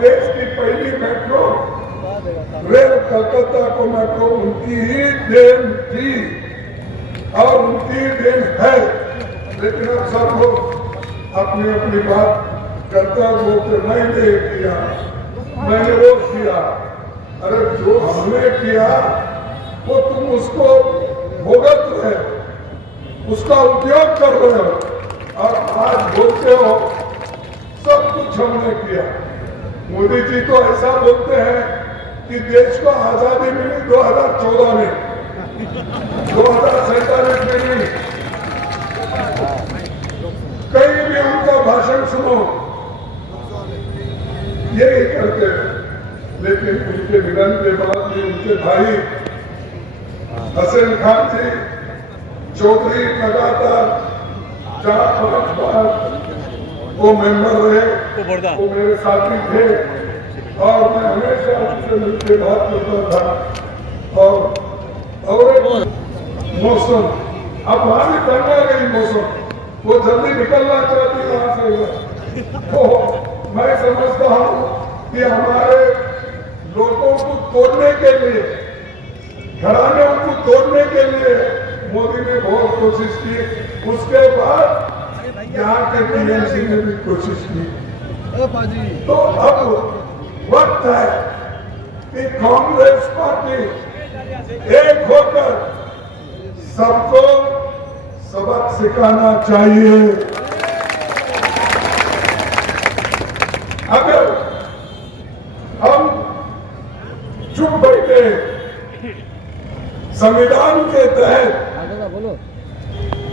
देश की पहली मेट्रो। रेल कलकत्ता को मेट्रो उनकी ही देन थी और उनकी देन है। लेकिन अब सब लोग अपनी अपनी बात करते कि मैंने किया, मैंने वो किया। अरे जो हमने किया, वो तुम उसको भोगत रहे उसका उपयोग कर रहे हो। और आज बोलते हो, सब कुछ हमने किया। मोदी जी तो ऐसा बोलते हैं कि देश को आज़ादी मिली 2014 में। दो हज़ार सैतालीस में नहीं। कहीं भी उनका भाषण सुनो। यही करते हैं। लेकिन उनके निधन के बाद भी उनके भाई हसन खान जी चौधरी लगातार चार पाँच बार वो मेंबर रहे वो मेरे साथी थे। और मैं हमेशा उनसे मिलकर बात करता था। और और मौसम अब वहाँ भी आ गई मौसम। वो जल्दी निकलना चाहती है वहाँ से तो मैं समझता हूँ कि हमारे लोगों को तोड़ने के लिए घरानों को तोड़ने के लिए मोदी ने बहुत कोशिश की। उसके बाद यहाँ के टीएमसी ने भी कोशिश की। तो अब वक्त है कि कांग्रेस पार्टी एक होकर सबको सबक सिखाना चाहिए। अगर हम चुप बैठे संविधान के तहत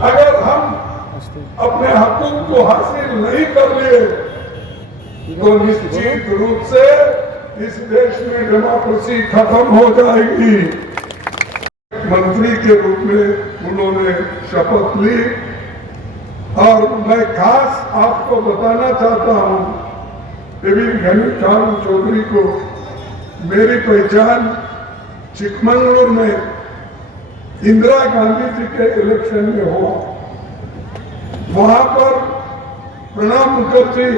अगर हम अपने हकों को हासिल नहीं कर लिए तो निश्चित रूप से इस देश में डेमोक्रेसी खत्म हो जाएगी। मंत्री के रूप में उन्होंने शपथ ली। और मैं खास आपको बताना चाहता हूँ देवी घनी खान चौधरी को, मेरी पहचान चिकमंगलुरु में इंदिरा गांधी जी के इलेक्शन में हुआ। वहाँ पर प्रणब मुखर्जी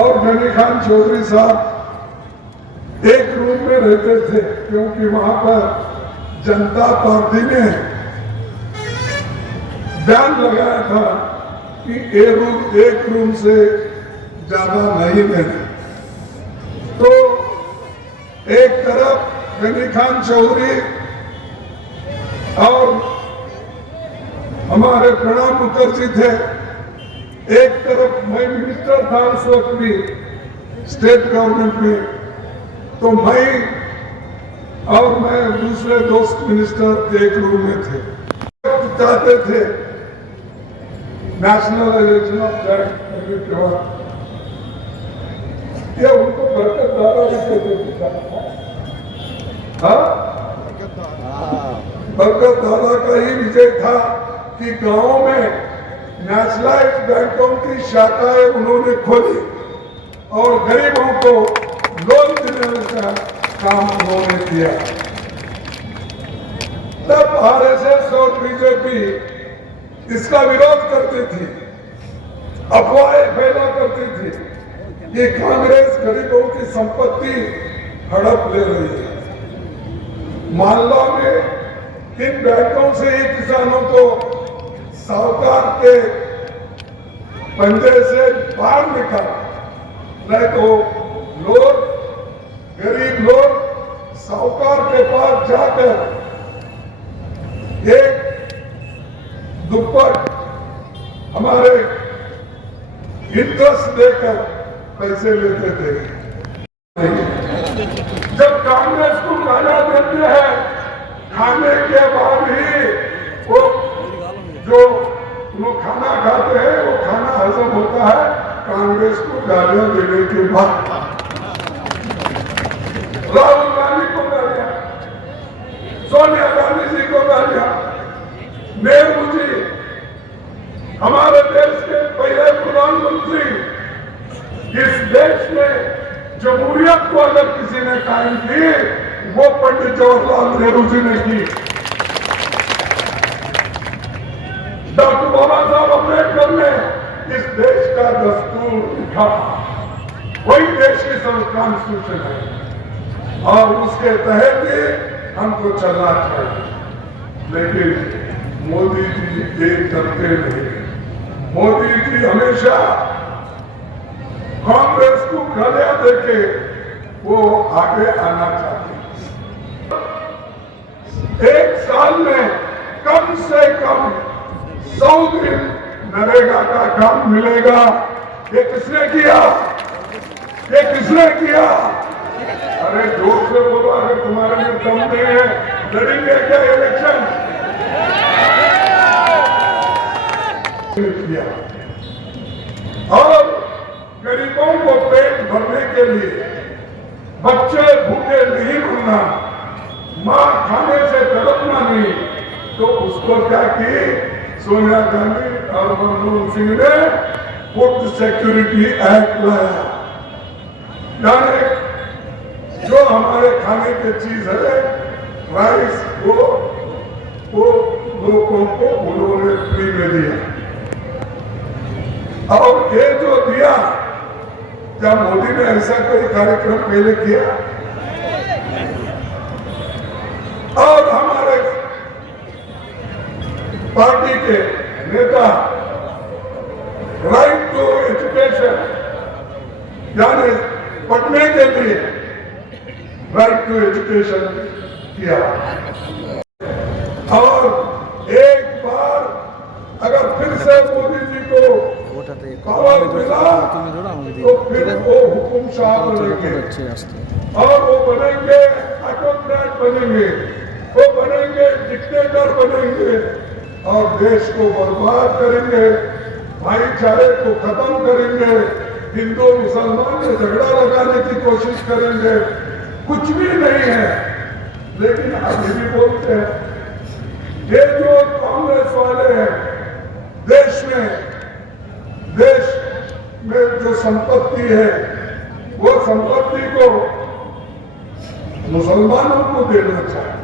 और गनी खान चौधरी साहब एक रूम में रहते थे, क्योंकि वहाँ पर जनता पार्टी ने बयान लगाया था कि ए रूम, एक रूम से ज़्यादा नहीं लेना तो एक तरफ़ गनी खान चौधरी और हमारे प्रणब मुखर्जी थे एक तरफ़ मैं मिनिस्टर था उस वक्त भी स्टेट गवर्नमेंट में। तो मैं और मैं दूसरे दोस्त मिनिस्टर एक रूम में थे। चाहते थे नेशनलाइजेशन ऑफ़ बाद ये उनको बरकत दादा भी हाँ? बरकत दादा का ही विजय था। कि गाँव में नेशनलाइज बैंकों की शाखाएँ उन्होंने खोली और गरीबों को लोन दिलाने का काम उन्होंने किया। तब आरएसएस और बीजेपी इसका विरोध करती थी, अफवाहें फैला करती थी कि कांग्रेस गरीबों की संपत्ति हड़प ले रही है। मालवा में इन बैंकों से ही किसानों को साहूकार के पंजे से बाहर निकाला। नहीं तो लोग, गरीब लोग, साहूकार के पास जाकर एक दुप्पट हमारे इंटरेस्ट देकर पैसे लेते थे। जब कांग्रेस को गाला देते हैं, खाने के बाद ही वो जो लोग खाना खाते हैं, वो खाना हजम होता है, कांग्रेस को गालियाँ देने के बाद। राहुल गांधी को गालियाँ, सोनिया गांधी जी को गालियाँ। नेहरू जी, हमारे देश के पहले प्रधानमंत्री, इस देश में जमहूरियत को अगर किसी ने कायम की, वो पंडित जवाहरलाल नेहरू जी ने की। ने इस देश का दस्तूर लिखा वही देश की कॉन्स्टिट्यूशन है। और उसके तहत ही हमको चलना चाहिए। लेकिन मोदी जी एक करते नहीं मोदी जी हमेशा कांग्रेस को गलिया देके वो आगे आना चाहते एक साल में कम से कम सौ दिन नरेगा का काम मिलेगा। ये किसने किया? ये किसने किया? अरे ज़ोर से बोलो, अगर तुम्हारे में दम नहीं है, लड़ेंगे क्या इलेक्शन किया। और गरीबों को पेट भरने के लिए बच्चे भूखे नहीं मरना माँ खाने से तड़पना नहीं तो उसको क्या की? सोनिया गांधी मनमोहन सिंह ने फ़ूड सिक्योरिटी एक्ट लाया जो हमारे खाने की चीज़ है राइस वो वो लोगों को उन्होंने फ्री में दिया। और ये जो दिया, क्या मोदी ने ऐसा कोई कार्यक्रम पहले किया? और हमारे पार्टी के का राइट टू एजुकेशन यानी पढ़ने के लिए राइट टू एजुकेशन किया। और एक बार अगर फिर से मोदी जी को पावर मिला तो फिर वो हुकुम शाह बनेंगे। और वो बनेंगे ऑटोक्रेट बनेंगे, वो बनेंगे डिक्टेटर बनेंगे। और देश को बर्बाद करेंगे, भाईचारे को खत्म करेंगे, हिंदू मुसलमान में झगड़ा लगाने की कोशिश करेंगे। कुछ भी नहीं है, लेकिन अभी भी बोलते हैं, ये जो कांग्रेस वाले हैं, देश में देश में जो संपत्ति है, वो संपत्ति को मुसलमानों को देना चाहिए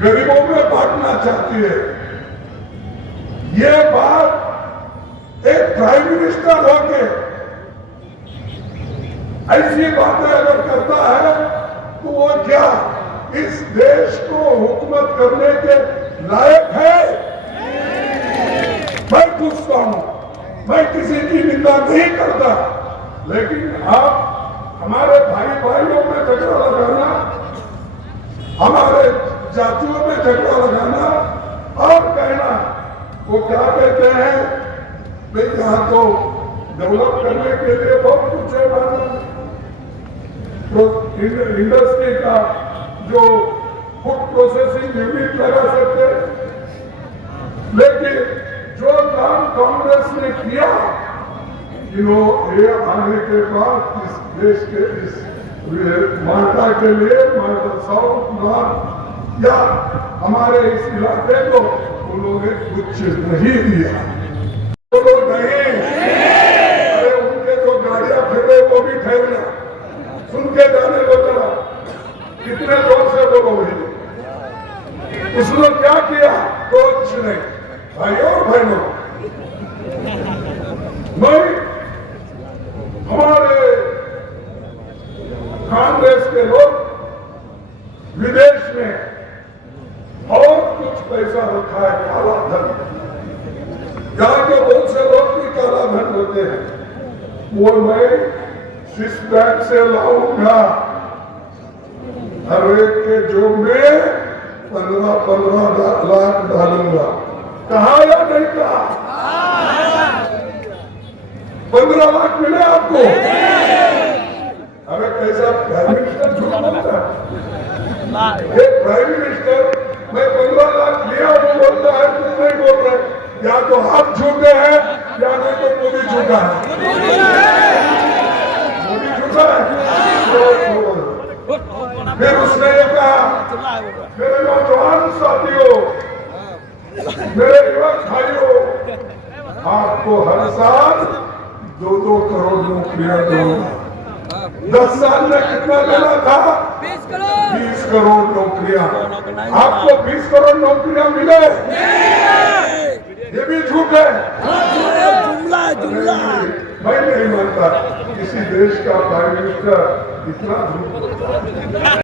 गरीबों में बांटना चाहती है। ये बात एक प्राइम मिनिस्टर होके ऐसी बातें अगर करता है तो वो क्या इस देश को हुकूमत करने के लायक है? मैं पूछता हूँ, मैं किसी की निंदा नहीं करता, लेकिन आप हमारे भाई भाइयों में झगड़ा लगाना, हमारे जातियों में झगड़ा लगाना वो क्या कहते हैं? भाई यहाँ तो डेवलप करने के लिए बहुत कुछ है तो इंडस्ट्री का जो फ़ूड प्रोसेसिंग यूनिट लगा सकते लेकिन जो काम कांग्रेस ने किया इनो ये आने के बाद इस देश के इस माल्टा के लिए माल्टा साउथ, नॉर्थ, या हमारे इस इलाके को उन्होंने कुछ नहीं दिया बोलो नहीं अरे उनके जो गाड़ियाँ फिरे वो भी ठहरना सुन के जाने को जरा कितने ज़ोर से बोलो भाई उसने क्या किया कुछ नहीं भाइयों और बहनों मैं हमारे कांग्रेस के लोग विदेश में बहुत कुछ पैसा रखा है काला धन यहाँ के बहुत से लोग भी काला धन होते हैं वो मैं स्विस बैंक से लाऊँगा। हर एक के जो में पंद्रह पंद्रह लाख डालूँगा कहा या नहीं कहा पंद्रह लाख मिले आपको अरे कैसा प्राइम मिनिस्टर झूठ बोलता है एक प्राइम मिनिस्टर मैं पंद्रह लाख लिया वो बोलता है तुम नहीं बोल रहे या तो आप झूठे हैं या नहीं तो मोदी झूठा है मोदी झूठा है तो- ये कहा मेरे नौजवान साथियों मेरे युवक भाइयों आपको हर साल दो दो करोड़ नौकरियाँ दूँगा दस साल में कितना देना था बीस करोड़ नौकरियाँ आपको बीस करोड़ नौकरियाँ मिले ये भी झूठ है जुमला मैं नहीं मानता। किसी देश का प्राइम मिनिस्टर इतना झूठ